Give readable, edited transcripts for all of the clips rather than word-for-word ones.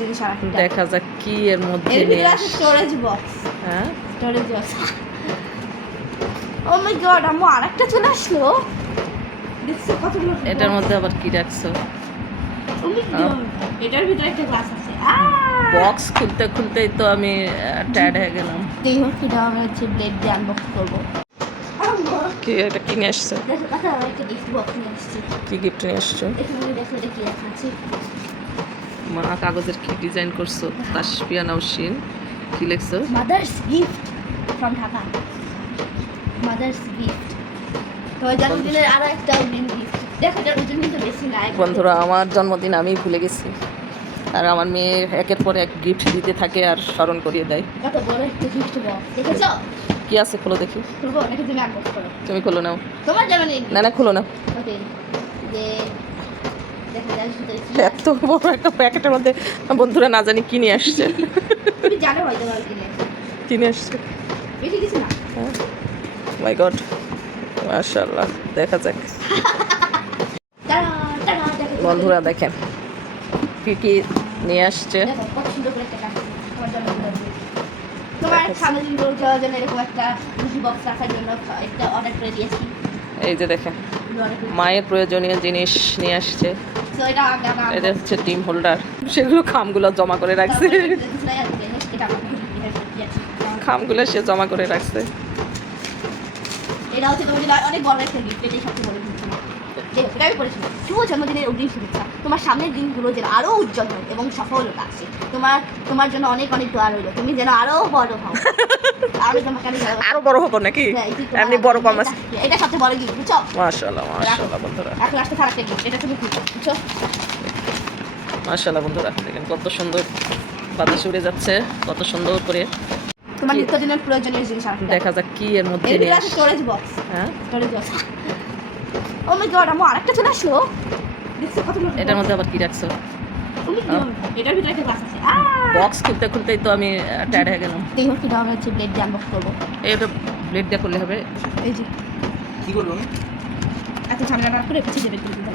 জিনিস আর একটা দেখা যাক কি এর মধ্যে এর ভিতরে নিয়ে আছে স্টোরেজ বক্স। হ্যাঁ স্টোরেজ বক্স। ও মাই গড, আম্মু আরেকটা চলে আসলো। দেখছো কতগুলো? এটার মধ্যে আবার কি রাখছো? ও মাই গড, এটার ভিতরে একটা গ্লাস আছে। বক্স খুলতে খুলতেই তো আমি ট্যাড হয়ে গেলাম। এই হোক, এটা আমরা হচ্ছে ব্লেড দিয়ে আনবক্স করবো। কি এটা কিনে আসছো? দেখো কথা, আমরা একটা গিফট বক্স নিয়ে আসছি। কি গিফট নিয়ে আসছো? এখানে দেখো এটা কি লেখা আছে। মা কাগজের কি ডিজাইন করছো? তাসফিয়া নাওশিন কি লিখছো? Mother's gift from Dhaka. Mother's gift. তো জন্মদিনের আরো একটা গিফট। দেখো এটার ওজন কিন্তু বেশি না। বন্ধুরা, আমার জন্মদিন আমি ভুলে গেছি, আর আমার মেয়ে একের পর এক গিফট দিতে থাকে আর স্মরণ করিয়ে দেয়। কত বড় একটা গিফট বক্স, দেখেছো? কি আছে খোলো দেখি। খুলবো নাকি তুমি আনবক্স করো? তুমি খোলো নাও। তোমার জন্মদিন। না না, খোলো নাও। ওকে, যে দেখো যার ভিতরে কি এত বড় একটা প্যাকেটের মধ্যে বন্ধুরা না জানি কি নিয়ে আসছে। তুমি জানো হয়তো আর কি নেই। কি নিয়ে আসছে? বেশি কিছু না। মাই গড, মাশাআল্লাহ। দেখা যাক টাটা টাটা, দেখো বন্ধুরা, দেখেন কি কি নিয়ে আসছে। দেখো কত সুন্দর করে একটা কাজ। তোমার জন্মদিন। তোমার সামনে রোল যাওয়ার জন্য এরকম একটা গিফট বক্স রাখার জন্য একটা অর্ডার করে দিয়েছি। এই যে দেখেন, মায়ের প্রয়োজনীয় জিনিস নিয়ে আসছে। তো এটা আগে আমার এটা হচ্ছে ডিম হোল্ডার, সেগুলো খামগুলো জমা করে রাখছে। খামগুলো সে জমা করে রাখছে। এটা হচ্ছে তোমার জন্য অনেক বড় একটা গিফট। এটাই সবচেয়ে বড় গিফট। এটা আমি পড়েছি। শুভ জন্মদিনের অগ্রিম শুভেচ্ছা। তোমার সামনের দিনগুলো যেন আরো উজ্জ্বল হয় এবং সফলতা আসে। তোমার জন্য অনেক অনেক দোয়া রইল। তুমি যেন আরো বড় হও। আমি তোমাকে আরো বড় হবো নাকি? এমনি বড় কম আছে। এটা সবচেয়ে বড় গিফট, বুঝছো? মাশাআল্লাহ মাশাআল্লাহ বন্ধুরা, এখন আসতে খারাপ একটা গিফট। এটা তুমি খুঁজো, বুঝছো? মাশাআল্লাহ বন্ধুরা, দেখেন কত সুন্দর বাতাস উড়ে যাচ্ছে, কত সুন্দর করে। তোমার নিত্যদিনের প্রয়োজনীয় জিনিস আর একটা। দেখা যাক কি এর মধ্যে এর নিয়ে ভিতরে আছে স্টোরেজ বক্স। হ্যাঁ স্টোরেজ বক্স। ও মাই গড, আম্মু আরেকটা চলে আসলো। দেখছো কতগুলো? এটার মধ্যে আবার কি রাখছো? ও মাই গড, এটার ভিতরে একটা গ্লাস আছে। বক্স খুলতে খুলতেই তো আমি ট্যাড হয়ে গেলাম। এই হোক, এটা আমরা হচ্ছে ব্লেড দিয়ে আনবক্স করবো। এটা ব্লেড দিয়ে করলে হবে? এই যে কি করবো? এত ঝামেলা না করে পিছিয়ে দেবে কিন্তু।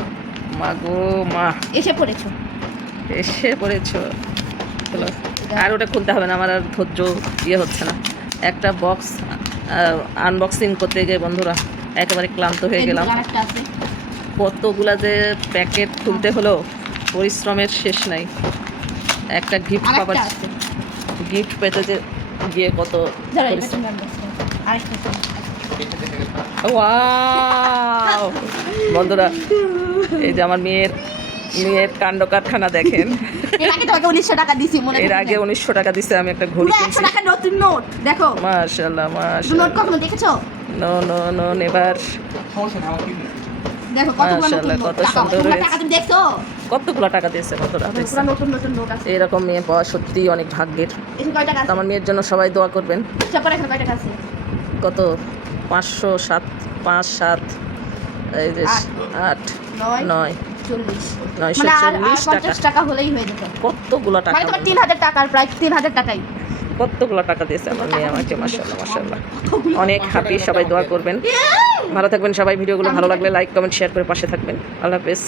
মা গো মা, এসে পড়েছো। এসে পড়েছো। চলো, আর ওটা খুলতে হবে না, আমার আর ধৈর্য ইয়ে হচ্ছে না। একটা বক্স আনবক্সিং করতে গিয়ে বন্ধুরা একেবারে ক্লান্ত হয়ে গেলাম। আরেকটা আছে। কতগুলা যে প্যাকেট খুলতে হলো, পরিশ্রমের শেষ নাই। একটা গিফট পাবার, আরেকটা আছে। গিফট পেতে যে গিয়ে কত দাঁড়া, এটা পরিশ্রম। তুমি আনবক্স করো। আরেকটা আছে। ওয়াও বন্ধুরা, এই যে আমার মেয়ের কাণ্ড কারখানা দেখেন। এর আগে তোমাকে 1900 টাকা দিছি, মনে এর আগে 1900 টাকা দিছে, আমি একটা ঘড়ি পুরো 100 কিনছি। টাকা নতুন নোট। দেখো মাশাআল্লাহ নোট মাশাআল্লাহ। কখনো দেখেছো? No no no never. সমস্যা না, আমার কি নেই। দেখো কতগুলো নতুন মাশাআল্লাহ, নোট। কত সুন্দর এগুলো হয়েছে। টাকা তুমি দেখছো? কতগুলো টাকা দিয়েছে বন্ধুরা, পুরো দেখছেন? নতুন নতুন নোট আছে। এরকম মেয়ে পাওয়া সত্যিই অনেক ভাগ্যের। এখানে কয় টাকা তো আছে? আমার মেয়ের জন্য সবাই দোয়া করবেন। চপার এখানে কয় টাকা আছে? কত? 507 5 7 এই যে 8 9 9 40 940 মানে আর টাকা। 50 টাকা হলেই হয়ে যেত। কতগুলো টাকা, মানে তোমার 3000 টাকার প্রায় 3000 টাকাই। কতগুলো টাকা দিয়েছে আমার মেয়ে আমাকে। মাশাআল্লাহ মাশাআল্লাহ, অনেক হ্যাপি। সবাই দোয়া করবেন, ভালো থাকবেন সবাই। ভিডিওগুলো ভালো লাগলে লাইক কমেন্ট শেয়ার করে পাশে থাকবেন। আল্লাহ হাফেজ।